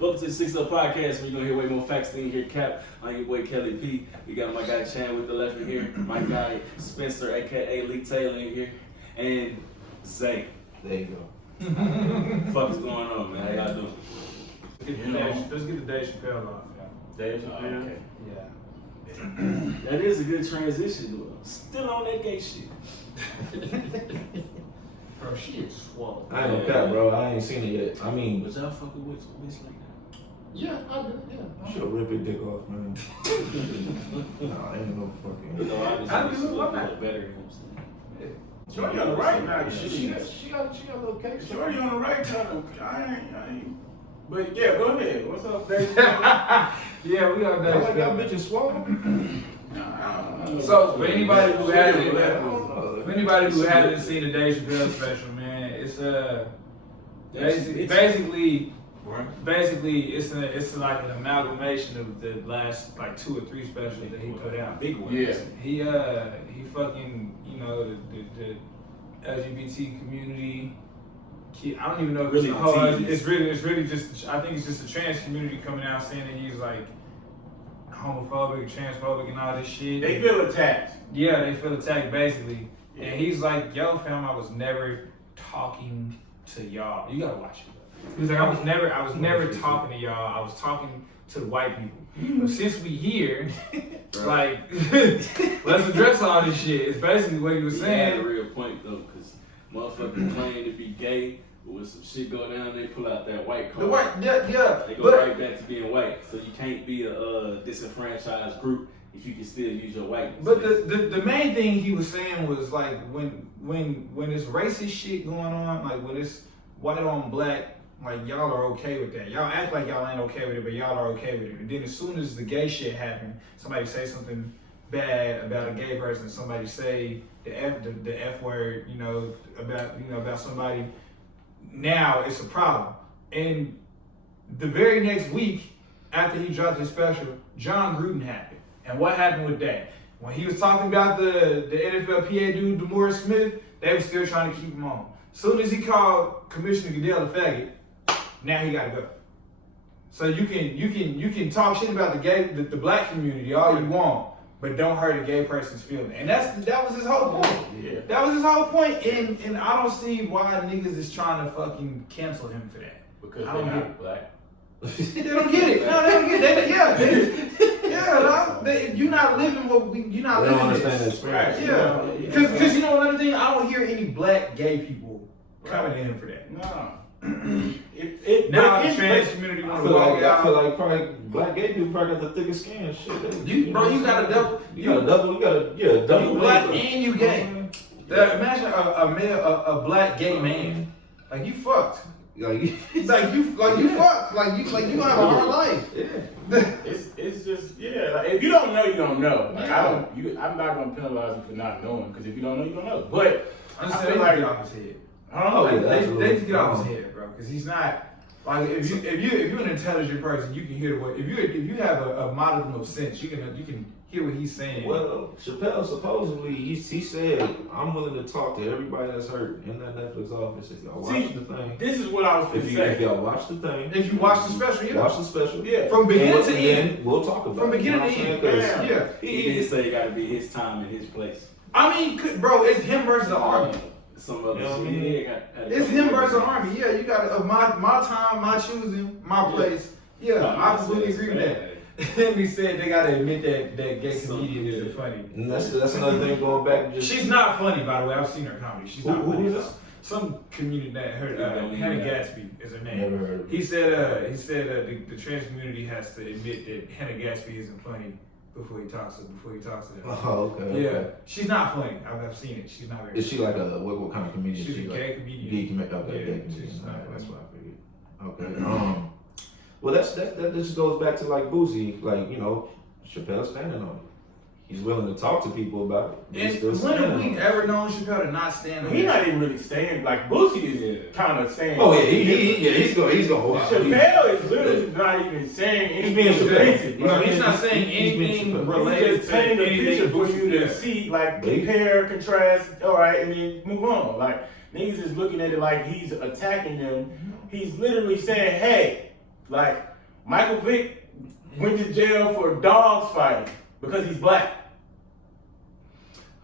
Welcome to the 6 Up Podcast, where you're going to hear way more facts than you hear cap. I'm your boy Kelly P. We got my guy Chan with the left in here, my guy Spencer, aka Lee Taylor in here, and Zay. There you go. Fuck is going on, man? How y'all doing? Let's get the Dave Chappelle off, yeah. Dave Chappelle? Okay. Yeah. That is a good transition. Still on that gay shit. Bro, she is swole. I ain't gonna cap, bro. I ain't seen it yet. I mean, But y'all fucking with like that? Yeah, I do, yeah. she'll rip her dick off, man. Nah, ain't no fucking. You know, obviously, I do she's a love little that. better, you know what I'm saying? Shorty on the right now. She got a little cake. Shorty on the right now. I ain't. But yeah, go ahead. What's up, Dave? Yeah, we got I Dave like that Chappelle. bitch is swollen. So, for anybody who hasn't seen the Dave Chappelle special, man, it's basically it's like an amalgamation of the last like 2 or 3 specials that he put out. Big one. Yeah. He fucking, you know, the LGBT community. I don't even know if Really it's the whole. teased. It's really just. I think it's just the trans community coming out saying that he's like homophobic, transphobic, and all this shit. They feel attacked. Yeah, they feel attacked basically. And he's like, "Yo, fam, I was never talking to y'all. You gotta watch it." He's like, I was never talking to y'all. I was talking to the white people. But since we here, like, let's address all this shit. It's basically what he was He had a saying. real point though, because motherfuckers claim to be gay, but when some shit go down, they pull out that white card. The white, yeah. They go But right back to being white. So you can't be a disenfranchised group if you can still use your whiteness. But the main thing he was saying was like when this racist shit going on, like when it's white on black, like y'all are okay with that. Y'all act like y'all ain't okay with it, but y'all are okay with it. And then as soon as the gay shit happen, somebody say something bad about a gay person, somebody say the F word, about somebody, now it's a problem. And the very next week after he dropped his special, John Gruden happened. And what happened with that? When he was talking about the NFL PA dude, DeMaurice Smith, they were still trying to keep him on. Soon as he called Commissioner Goodell a faggot, now he gotta go. So you can talk shit about the black community all you want, but don't hurt a gay person's feelings. And that was his whole point. Yeah. That was his whole point. And I don't see why niggas is trying to fucking cancel him for that. Because I they're don't not black. They don't get it. No, they don't get it. You're not living you're not They living don't understand this. the experience. Yeah, because you know another thing, I don't hear any black gay people coming to him for that. No. Now the trans community I want to feel walk like out. probably black gay people probably got the thickest skin and shit. You got a double. You black and you gay. Imagine a black gay man. Like you fucked. Like you fucked. Like you gonna have a hard life. It's just like, if you don't know, you don't know. Like I'm not gonna penalize you for not knowing, because if you don't know, you don't know. But I'm just I saying feel they like get off his head. I don't know. Oh, yeah. They need to get off his Absolutely. head, bro, because he's not like if you're an intelligent person, you can hear what if you have a modicum of sense, you can hear what he's saying. Well, Chappelle supposedly he said, "I'm willing to talk to everybody that's hurt in that Netflix office if y'all watch the thing." This is what I was going to If say. y'all watch the thing, If you watch the special, watch the special. Yeah. from beginning to And end. then we'll talk about From it. beginning to You know end. what I'm saying? 'Cause Yeah. He didn't say it got to be his time and his place. I mean, bro, it's him versus the army. Some other You know what I shit. mean? It's him versus the army. Yeah, you got my time, my choosing, my place. Yeah, I completely agree with that. And he said they gotta admit that gay comedian isn't funny. And that's another thing going back. Just She's not funny, by the way. I've seen her comedy. She's not Who funny. is this? Some comedian that Hannah Gatsby is her name. Never heard of He said the trans community has to admit that Hannah Gatsby isn't funny before he talks to them. Oh, okay. Yeah, Okay. she's not funny. I've seen it. She's not very. Is she like a what kind of comedian? She's a like, gay comedian. Gay comedian. Okay, Yeah, gay comedian. she's not Alright, that's funny. what I figured. Okay. Well, that just goes back to like Boosie, like Chappelle standing on it. He's willing to talk to people about it. And when have we ever known Chappelle to not stand on He's it? not even really saying, like, Boosie is kind of saying. Oh yeah, he's going. Chappelle is literally not even saying anything being Chappelle. basic. No, he's not saying He's being anything Chappelle. related He's just to painting a anything picture for you to Boosie. see, like, compare, contrast, all right, and then move on. Like, niggas is looking at it like he's attacking them. He's literally saying, hey, Like, Michael Vick went to jail for dogs fighting because he's black.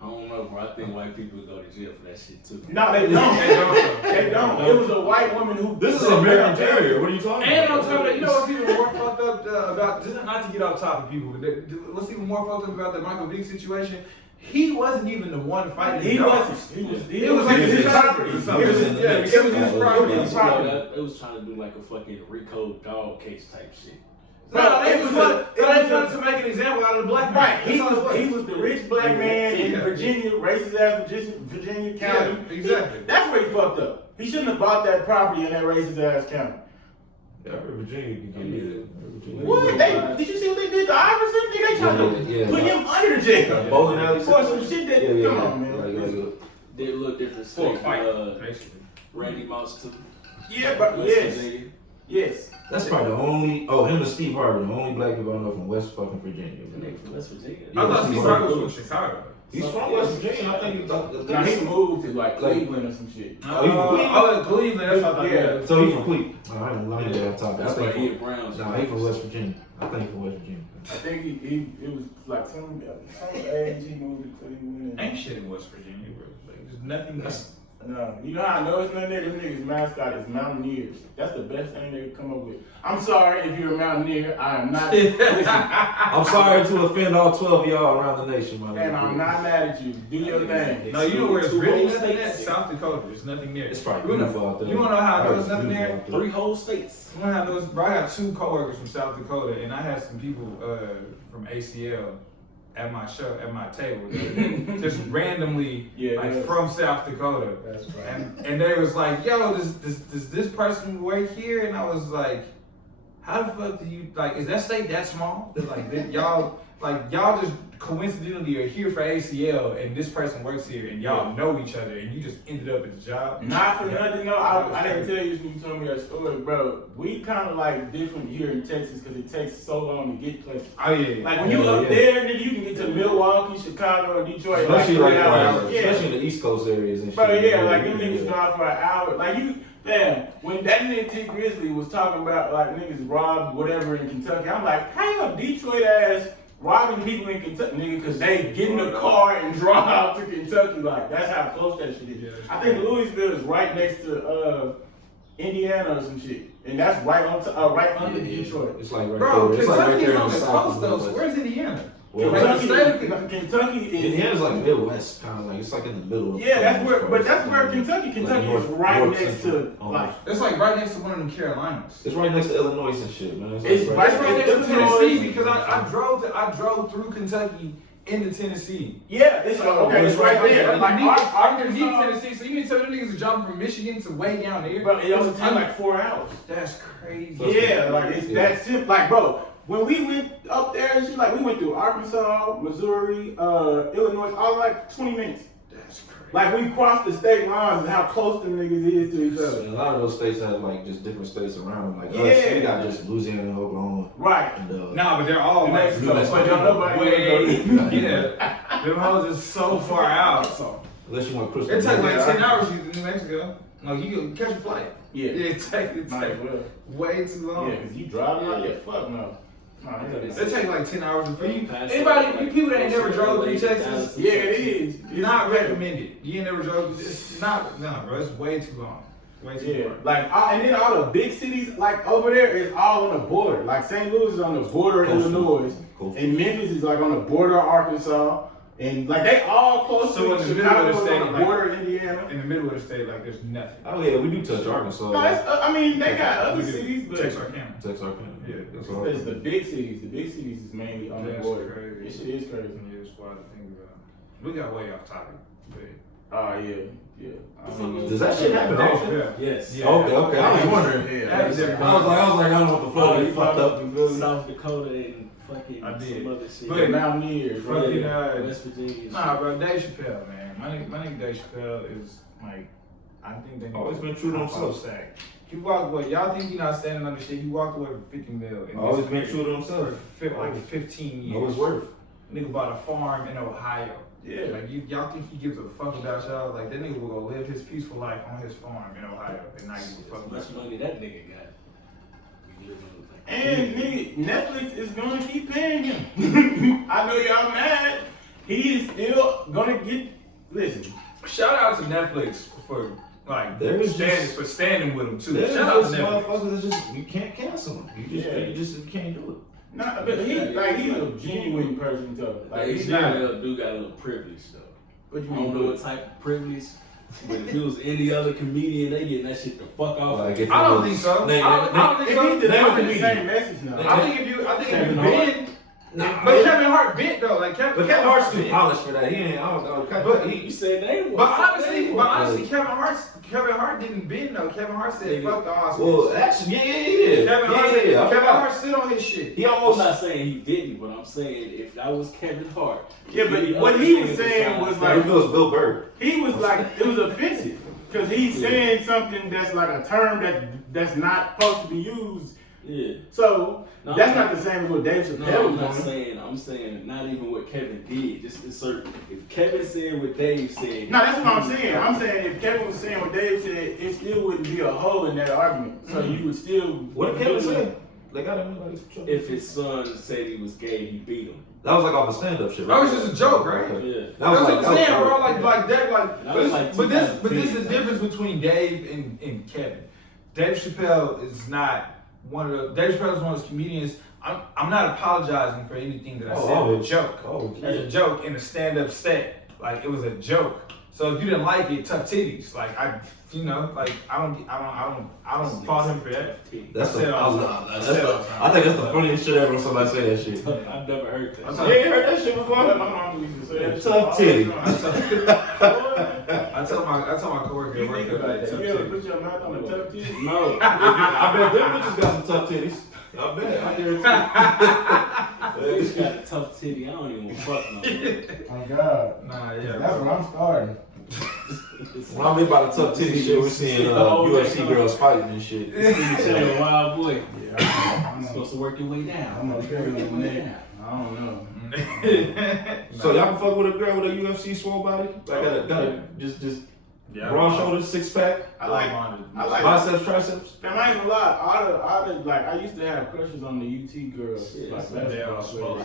I don't know, bro. I think white people would go to jail for that shit too. No, they don't. They don't. It was a white woman who. This is American Terrier. What are you talking And on about? top of that, you know what's even more fucked up about, just not to get off topic, people, but what's even more fucked up about the Michael Vick situation? He wasn't even the one fighting. He wasn't. It was like his property. It was his property. It was trying to do like a fucking Rico dog case type shit. No, they wanted to make an example out of the black man. Right, he was the rich black man in Virginia, racist ass Virginia county. Yeah, exactly. That's where he fucked up. He shouldn't have bought that property in that racist ass county. Yeah, I heard Virginia can get it. What? Did you see what they did to Iverson? They tried to put him under jail. Bowling alley For some shit that, come on, man. Did a little different For state. basically. Randy Moss too. Yeah, but yes. That's probably the only. Oh, him and Steve Harvey, the only black people I know from West fucking Virginia. West Virginia. I thought Steve Harvey was from Chicago. He's from West Virginia. I think He moved to like Cleveland or some shit. Oh, he from Cleveland? Oh, Cleveland. That's what I thought. Yeah. So he from Cleveland. I ain't get off topic. That's why he at Browns. Nah, he from West Virginia. I think he from West Virginia. I think it was like some age he moved to Cleveland. Ain't shit in West Virginia, bro. Like, there's nothing. No, you know how I know it's nothing there? Them niggas' mascot is Mountaineers. That's the best thing they could come up with. I'm sorry if you're a Mountaineer. I am not. Listen, I'm sorry to offend all 12 of y'all around the nation, man. and I'm not mad at you. Do your thing. No, you know where it's really whole nothing at? states. South Dakota. There's nothing there. It's probably beautiful out there. You wanna know how I know there's nothing there? 3 whole states. You wanna know how I know it's, bro, I got 2 coworkers from South Dakota, and I had some people from ACL at my show, at my table, just randomly, from South Dakota. That's right. And they was like, yo, does this person work here? And I was like, how the fuck do you, like, is that state that small? They're like, y'all just coincidentally are here for ACL, and this person works here, and y'all know each other, and you just ended up at the job. Not for nothing, no. I didn't tell you when you told me that story, bro. We kind of like different here in Texas because it takes so long to get places. Oh yeah. Like when you up there, nigga, you can get to Milwaukee, Chicago, and Detroit. Especially like 3 like, hours. especially in the East Coast areas and shit. Bro, yeah, like them niggas drive for an hour. Like you, man, when that nigga T Grizzly was talking about like niggas robbed whatever in Kentucky, I'm like, how you a Detroit ass robbing people in Kentucky, nigga, because they get in the car and drive to Kentucky. Like, that's how close that shit is. Yeah, I think Louisville is right next to Indiana or some shit. And that's right on right under Detroit. It's like right Bro, there. It's like right Kentucky's there in on the the south. coast though, so where's Indiana? Kentucky is Indiana's like Midwest, kind of like, it's like in the middle. yeah, that's where, but that's where Kentucky is right North next Central. to like. It's like right next to one of them Carolinas. It's right next to Illinois and shit, man. It's like right It's right next to Illinois. Tennessee because I drove through Kentucky into Tennessee. Yeah, it's okay. It's right there. Like underneath Arkansas. Tennessee. So you mean to tell them niggas are jumping from Michigan to way down there? Bro, it only takes like 4 hours. That's crazy. Yeah, like it's that simple. Like, bro, when we went up there and shit, like we went through Arkansas, Missouri, Illinois, all like 20 minutes. That's crazy. Like we crossed the state lines and how close them niggas is to each other. And a lot of those states have like just different states around them. Like Yeah. us, we got just Louisiana and Oklahoma. Right. And, No, but they're all like But don't nobody yeah. Them hoes is so far out. So unless you want crystal. it takes like ball. 10 hours to get to New Mexico. No, you can catch a flight. Yeah. It takes Might as well. way too long. Yeah, because you driving out there, fuck no. It takes like 10 hours for you. Pass Anybody, it, you people that ain't never drove through Texas, Dallas. Yeah, it is. it's not recommended. You ain't never drove. It's not. No, bro. It's way too long. Way too Yeah, long. like and then all the big cities like over there is all on the border. Like St. Louis is on the border of Coastal. Illinois, Coastal. and Memphis is like on the border of Arkansas, and like they all close So in to the middle of the Chicago, state, on the like- border of Indiana. In the middle of the state, like there's nothing. Oh yeah, we do touch Arkansas. No, it's, I mean they got other We do. cities, but Texarkana. Texarkana. Yeah, that's all. it's the big cities. The big cities is mainly on the That's border. crazy. This shit is crazy. Yeah, it's wild to think about. We got way off topic. But Oh yeah. I mean, Does that shit happen often? yeah. Yes. Yeah. Okay. I was wondering. Yeah, That is I was like, I don't know what the fuck you fucked up. You feel me? South Dakota and fucking I did. some other shit. But- Mountaineers, right? Fucking, West Virginia. Nah, bro, Dave Chappelle, man. My nigga Dave Chappelle is like, I think they Always been true to himself. Sack. He walked away. Y'all think he not standing under shit? He walked away for 50 mil. in Always this been period true to himself. For like 15 years. Know his worth. Nigga bought a farm in Ohio. Yeah. Like y'all think he gives a fuck about y'all? Like that nigga will go live his peaceful life on his farm in Ohio and not give a fuck How about much you. money that nigga got? And nigga, Netflix is gonna keep paying him. I know y'all mad. He is still gonna get. Listen. Shout out to Netflix for like standing with him too. There's Shout out to just Netflix. motherfuckers that just you can't cancel them. You just can't do it. Nah, but he's a genuine person though. Like He's still not. do got a little privilege though. What you I don't know mean? what type of privilege, but if it was any other comedian, they getting that shit the fuck off. Like, if it I don't was- think so. Name- I don't think If so. he delivering the me. same message now. I think if you Kevin been, Nah, but Kevin Hart bent though. Like But Kevin Hart's too polished for that. He ain't. I don't know. But you said they But honestly, Kevin Hart didn't bend though. Kevin Hart said, "Fuck the Oscars." Well, actually, yeah. Kevin Hart said, I Kevin forgot. Hart stood on his shit. He I'm almost. not saying he didn't, but I'm saying if that was Kevin Hart. Yeah, but what he was saying was He like feels Bill Burr. he was like it was offensive because he's saying something that's like a term that's not supposed to be used. Yeah. So No, that's not the same as what Dave Chappelle No, I'm was not doing. saying. I'm saying not even what Kevin did. Just insert. If Kevin said what Dave said. No, that's what I'm saying. I'm saying if Kevin was saying what Dave said, it still wouldn't be a hole in that argument. So you would still. What did Kevin say? They got him like If his son said he was gay, he beat him. that was like off a stand-up shit. That was just a joke, right? Yeah. That That's was what I'm saying, bro. that was- Like that, like. That was like But this is the 2010. difference between Dave and Kevin. Dave Chappelle is not one of the. Dave Chappelle is one of those comedians. I'm not apologizing for anything that I said. As a joke. As a joke in a stand-up set, like it was a joke. So if you didn't like it, tough titties. Like I don't fault him for that. That's I said the. all the I think that's the funniest shit ever when somebody say that shit. I've never heard that. You ain't heard that shit before? My mom used to say that. Tough titty. I told my coworker You at work think about that that? You ever put your mouth on the tough titty? No. I bet them bitches got some tough titties. I bet. I guarantee. He's got a tough titty. I don't even fuck no more. Oh God. Nah, yeah. That's where I'm starting. When I mean by the tough titty shit, we're seeing UFC girls fighting and shit. You're a wild boy. Yeah, You're supposed to work your way down. I'm gonna carry Work my your way neck. down. I don't know. So y'all can fuck with a girl with a UFC swole body? Like got a just Yeah. broad shoulders, six pack, I like biceps, triceps. Damn, I ain't gonna lie. All the like I used to have crushes on the UT girls. Yeah, like that's basketball players.